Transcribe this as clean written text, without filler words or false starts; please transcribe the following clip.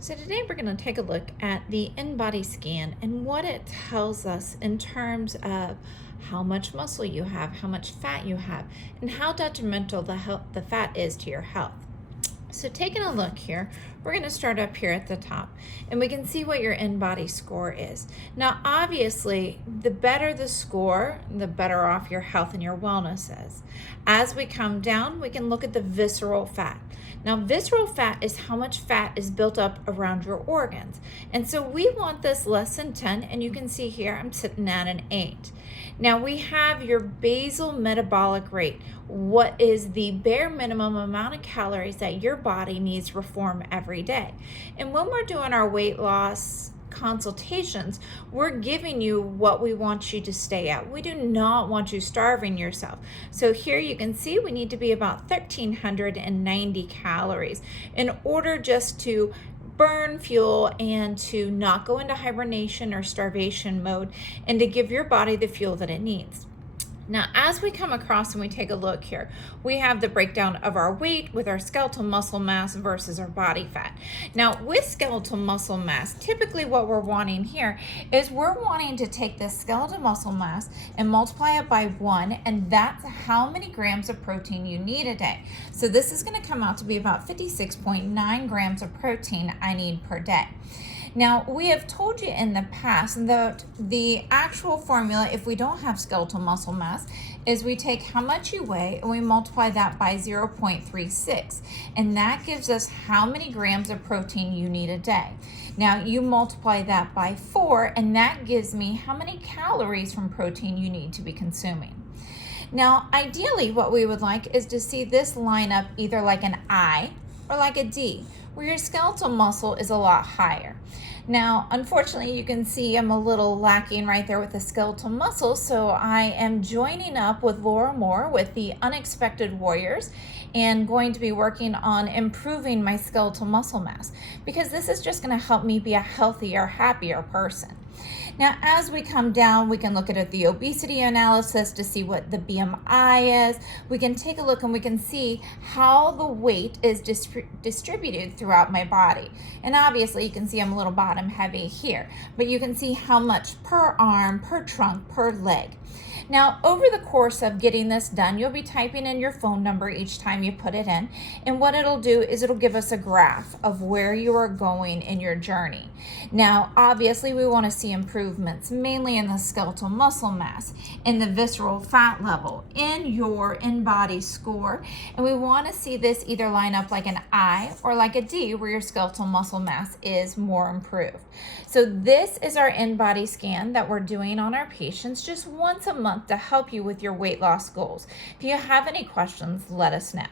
So today we're going to take a look at the InBody scan and what it tells us in terms of how much muscle you have, how much fat you have, and how detrimental the fat is to your health. So taking a look here, we're going to start up here at the top and we can see what your InBody score is. Now obviously the better the score, the better off your health and your wellness is. As we come down, we can look at the visceral fat. Now visceral fat is how much fat is built up around your organs. And so we want this less than 10, and you can see here I'm sitting at an 8. Now we have your basal metabolic rate. What is the bare minimum amount of calories that your body needs to perform every day? And when we're doing our weight loss consultations, we're giving you what we want you to stay at. We do not want you starving yourself. So here you can see we need to be about 1,390 calories in order just to burn fuel and to not go into hibernation or starvation mode and to give your body the fuel that it needs. Now, as we come across and we take a look here, we have the breakdown of our weight with our skeletal muscle mass versus our body fat. Now, with skeletal muscle mass, typically what we're wanting here is we're wanting to take this skeletal muscle mass and multiply it by 1, and that's how many grams of protein you need a day. So this is going to come out to be about 56.9 grams of protein I need per day. Now, we have told you in the past that the actual formula, if we don't have skeletal muscle mass, is we take how much you weigh and we multiply that by 0.36. And that gives us how many grams of protein you need a day. Now, you multiply that by 4, and that gives me how many calories from protein you need to be consuming. Now, ideally, what we would like is to see this line up either like an I or like a D, where your skeletal muscle is a lot higher. Now, unfortunately, you can see I'm a little lacking right there with the skeletal muscle, so I am joining up with Laura Moore with the Unexpected Warriors and going to be working on improving my skeletal muscle mass, because this is just going to help me be a healthier, happier person. Now, as we come down, we can look at the obesity analysis to see what the BMI is. We can take a look and we can see how the weight is distributed throughout my body. And obviously, you can see I'm a little bottom heavy here, but you can see how much per arm, per trunk, per leg. Now, over the course of getting this done, you'll be typing in your phone number each time you put it in. And what it'll do is it'll give us a graph of where you are going in your journey. Now, obviously, we want to see improvements, mainly in the skeletal muscle mass, in the visceral fat level, in your InBody score. And we want to see this either line up like an I or like a D, where your skeletal muscle mass is more improved. So this is our InBody scan that we're doing on our patients just once a month to help you with your weight loss goals. If you have any questions, let us know.